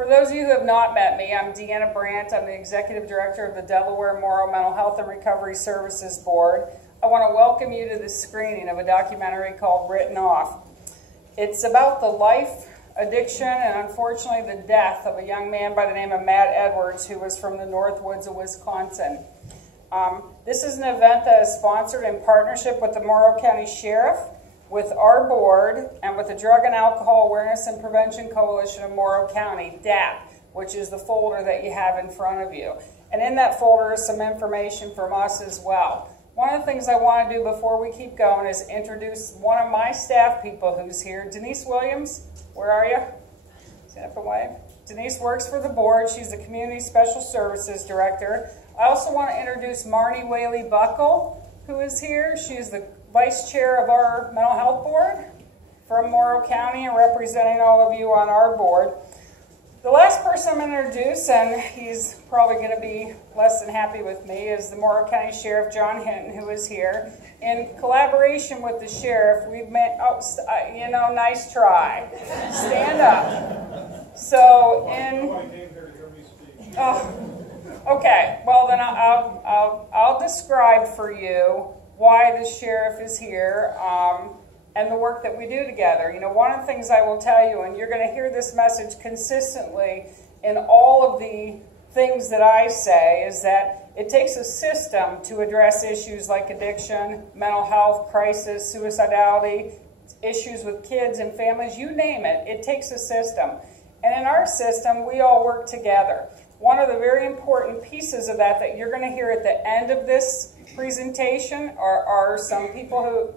For those of you who have not met me, I'm Deanna Brant. I'm the Executive Director of the Delaware Morrow Mental Health and Recovery Services Board. I want to welcome you to this screening of a documentary called Written Off. It's about the life, addiction, and unfortunately the death of a young man by the name of Matt Edwards, who was from the Northwoods of Wisconsin. This is an event that is sponsored in partnership with the Morrow County Sheriff, with our board, and with the Drug and Alcohol Awareness and Prevention Coalition of Morrow County, DAP, which is the folder that you have in front of you. And in that folder is some information from us as well. One of the things I want to do before we keep going is introduce one of my staff people who's here. Denise Williams, where are you? Stand up and wave. Denise works for the board. She's the Community Special Services Director. I also want to introduce Marnie Whaley-Buckle, who is here. She's the Vice Chair of our Mental Health Board from Morrow County and representing all of you on our board. The last person I'm going to introduce, and he's probably going to be less than happy with me, is the Morrow County Sheriff, John Hinton, who is here. In collaboration with the Sheriff, we've met, nice try. Stand up. So, okay, well then I'll describe for you why the Sheriff is here, and the work that we do together. You know, one of the things I will tell you, and you're going to hear this message consistently in all of the things that I say, is that it takes a system to address issues like addiction, mental health, crisis, suicidality, issues with kids and families, you name it. It takes a system. And in our system, we all work together. One of the very important pieces of that you're going to hear at the end of this presentation are some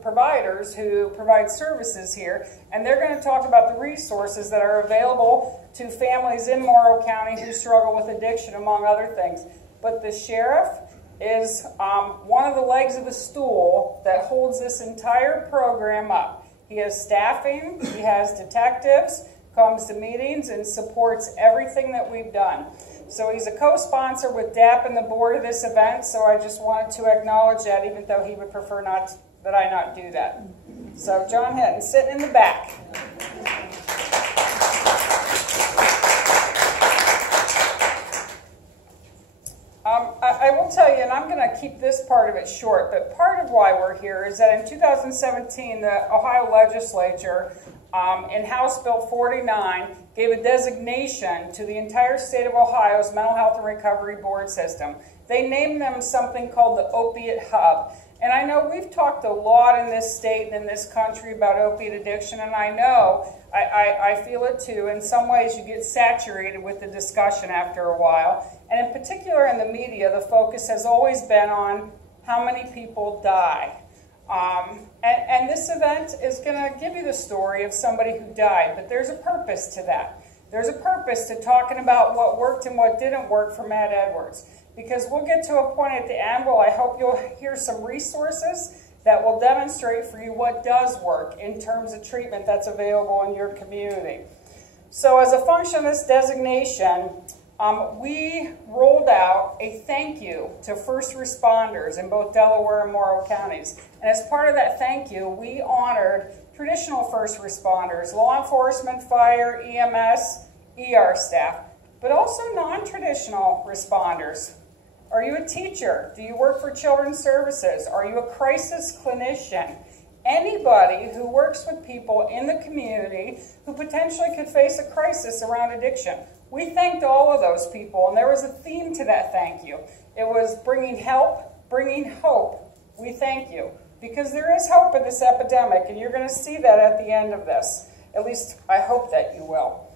providers who provide services here, and they're going to talk about the resources that are available to families in Morrow County who struggle with addiction, among other things. But the Sheriff is one of the legs of the stool that holds this entire program up. He has staffing, he has detectives, comes to meetings, and supports everything that we've done. So he's a co-sponsor with DAP and the board of this event, so I just wanted to acknowledge that, even though he would prefer that I not do that. So John Hinton, sitting in the back. I will tell you, and I'm going to keep this part of it short, but part of why we're here is that in 2017, the Ohio legislature, in House Bill 49, gave a designation to the entire state of Ohio's Mental Health and Recovery Board system. They named them something called the Opiate Hub. And I know we've talked a lot in this state and in this country about opiate addiction, and I know, I feel it too. In some ways you get saturated with the discussion after a while. And in particular in the media, the focus has always been on how many people die. And this event is going to give you the story of somebody who died, but there's a purpose to that. There's a purpose to talking about what worked and what didn't work for Matt Edwards, because we'll get to a point at the end where I hope you'll hear some resources that will demonstrate for you what does work in terms of treatment that's available in your community. So as a function of this designation, we rolled out a thank you to first responders in both Delaware and Morrow counties. And as part of that thank you, we honored traditional first responders, law enforcement, fire, EMS, ER staff, but also non-traditional responders. Are you a teacher? Do you work for children's services? Are you a crisis clinician? Anybody who works with people in the community who potentially could face a crisis around addiction. We thanked all of those people, and there was a theme to that thank you. It was bringing help, bringing hope. We thank you. Because there is hope in this epidemic, and you're going to see that at the end of this. At least, I hope that you will.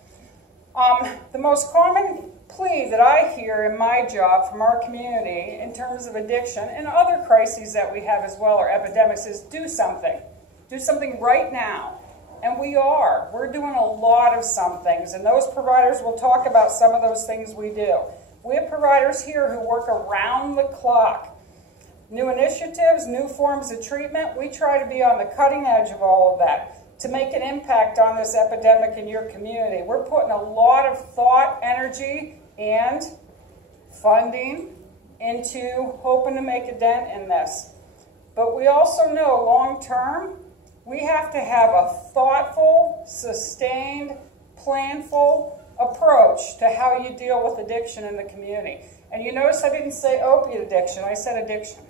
The most common plea that I hear in my job from our community in terms of addiction and other crises that we have as well, or epidemics, is do something. Do something right now. And we are. We're doing a lot of some things, and those providers will talk about some of those things we do. We have providers here who work around the clock. New initiatives, new forms of treatment, we try to be on the cutting edge of all of that to make an impact on this epidemic in your community. We're putting a lot of thought, energy, and funding into hoping to make a dent in this. But we also know long term, we have to have a thoughtful, sustained, planful approach to how you deal with addiction in the community. And you notice I didn't say opiate addiction, I said addiction.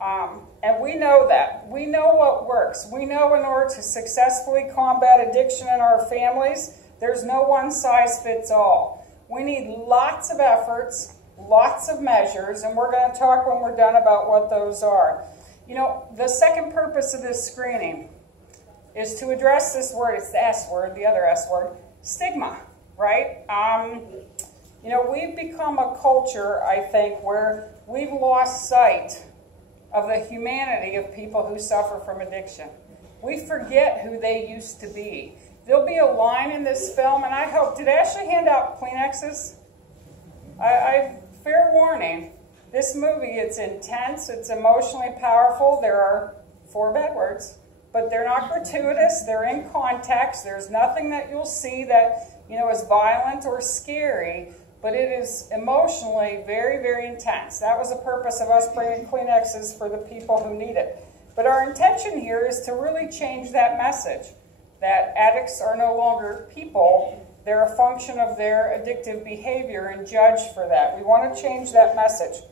And we know that. We know what works. We know in order to successfully combat addiction in our families, there's no one size fits all. We need lots of efforts, lots of measures, and we're going to talk when we're done about what those are. You know, the second purpose of this screening is to address this word, it's the S word, the other S word, stigma, right? You know, we've become a culture, I think, where we've lost sight of the humanity of people who suffer from addiction. We forget who they used to be. There'll be a line in this film, and I hope, did Ashley hand out Kleenexes? Fair warning, this movie, it's intense, it's emotionally powerful, there are 4 bad words, but they're not gratuitous, they're in context, there's nothing that you'll see that, you know, is violent or scary, but it is emotionally very, very intense. That was the purpose of us bringing Kleenexes for the people who need it. But our intention here is to really change that message, that addicts are no longer people, they're a function of their addictive behavior and judged for that. We want to change that message.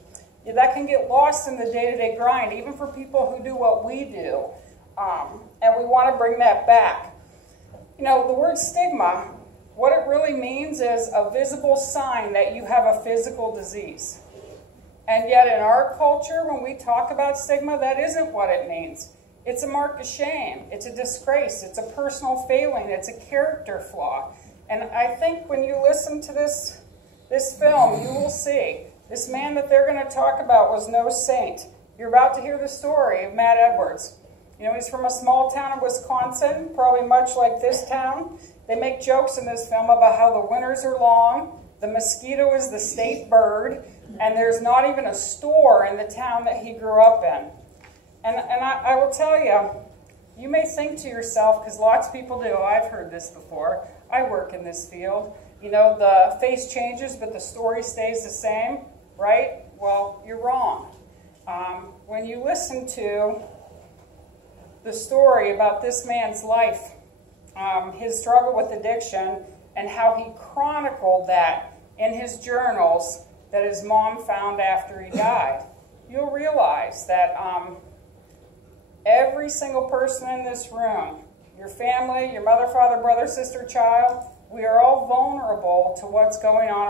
Yeah, that can get lost in the day-to-day grind, even for people who do what we do. And we want to bring that back. You know, the word stigma, what it really means is a visible sign that you have a physical disease. And yet in our culture, when we talk about stigma, that isn't what it means. It's a mark of shame. It's a disgrace. It's a personal failing. It's a character flaw. And I think when you listen to this film, you will see this man that they're going to talk about was no saint. You're about to hear the story of Matt Edwards. You know, he's from a small town in Wisconsin, probably much like this town. They make jokes in this film about how the winters are long, the mosquito is the state bird, and there's not even a store in the town that he grew up in. And I will tell you, you may think to yourself, because lots of people do, I've heard this before, I work in this field, you know, the face changes but the story stays the same, right? Well, you're wrong. When you listen to the story about this man's life, his struggle with addiction, and how he chronicled that in his journals that his mom found after he died, you'll realize that every single person in this room, your family, your mother, father, brother, sister, child, we are all vulnerable to what's going on